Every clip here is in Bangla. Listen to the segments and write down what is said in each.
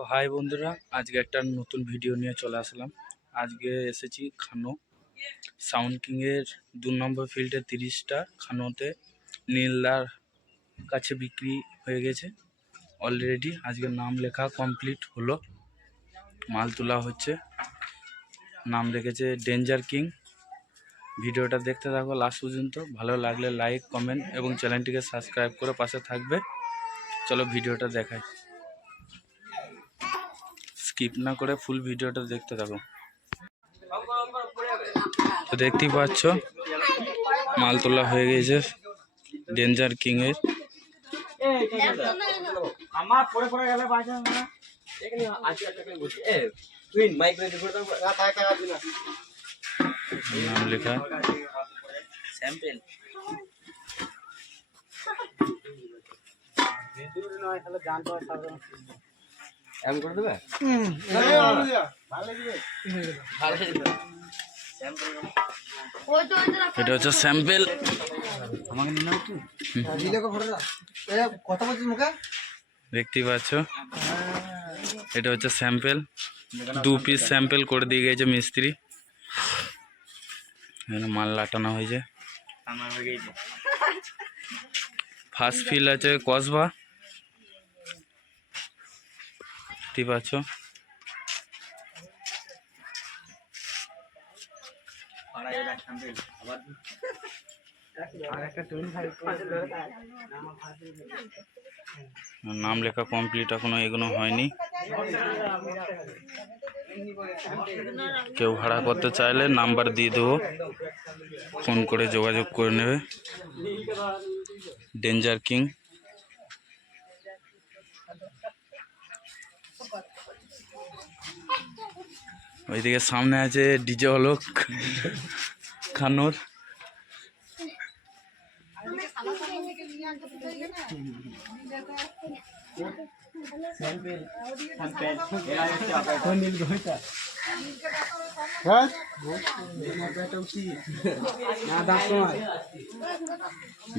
তো হাই বন্ধুরা, আজকে একটা নতুন ভিডিও নিয়ে চলে আসলাম। আজকে এসেছি খানো সাউন্ড কিংয়ের 2 নম্বর ফিল্ডে 30টা খানোতে নীলদার কাছে বিক্রি হয়ে গেছে অলরেডি। আজকে নাম লেখা কমপ্লিট হলো, মাল তোলা হচ্ছে। নাম রেখেছে ডেঞ্জার কিং। ভিডিওটা দেখতে থাকো লাস্ট পর্যন্ত। ভালো লাগলে লাইক, কমেন্ট এবং চ্যানেলটিকে সাবস্ক্রাইব করে পাশে থাকবে। চলো ভিডিওটা দেখাই, স্কিপ না করে ফুল ভিডিওটা দেখতে থাকো। তো দেখতেই পাচ্ছ মাল তোলা হয়ে গেছে ডেঞ্জার কিং এর। নাম লেখা স্যাম্পল। এটা হচ্ছে স্যাম্পল। দেখতেই পাচ্ছ এটা হচ্ছে স্যাম্পল। 2 পিস স্যাম্পল করে দিয়ে গেছে মিস্ত্রি। এখানে মাল লাটানো হয়েছে। ফার্স্ট ফিল আছে কসবা, দেখতেই পাচ্ছ। নাম লেখা কমপ্লিট এখনো এগুলো হয়নি। কেউ ভাড়া করতে চাইলে নাম্বার দিয়ে দেবো, ফোন করে যোগাযোগ করে নেবে। Danger king. ওইদিকে সামনে আছে ডিজে হলক খানোর।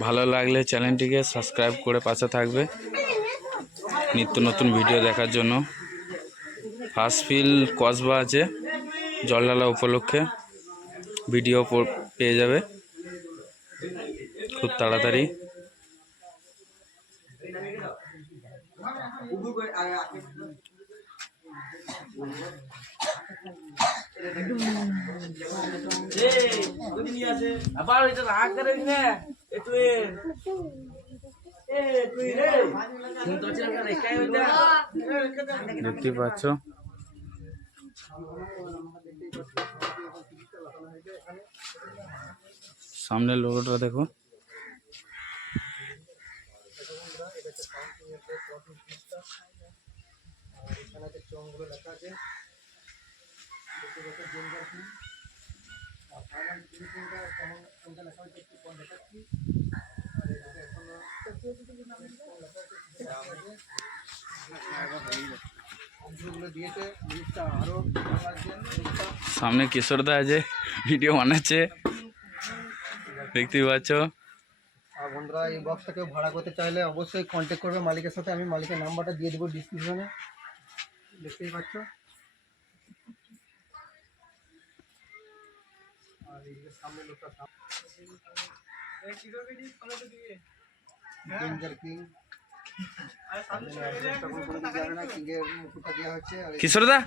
ভালো লাগলে চ্যানেলটিকে সাবস্ক্রাইব করে পাশে থাকবে নিত্য নতুন ভিডিও দেখার জন্য। ফার্স্ট ফিল কসবা আছে, জল ঢালা উপলক্ষে ভিডিও পেয়ে যাবে খুব তাড়াতাড়ি। দেখতে পাচ্ছ সামনের লোগোটা দেখো। সামনে কিশোরদা আছে, ভিডিও বানাচ্ছে, দেখতেই পাচ্ছ। আর বন্ধুরা এই বক্সটা কেউ ভাড়া করতে চাইলে অবশ্যই কন্ট্যাক্ট করবে মালিকের সাথে। আমি মালিকের নাম্বারটা দিয়ে দেবো ডিসক্রিপশনে, দেখতেই পাচ্ছ। আর এই যে সামনে লোকটা ডেঞ্জার কিং। কিশোরদা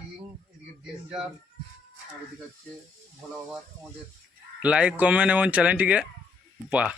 ডেঞ্জার, আর এদিকে হচ্ছে ভোলা বাবা আমাদের। লাইক, কমেন্ট এবং চ্যানেলটিকে বাহ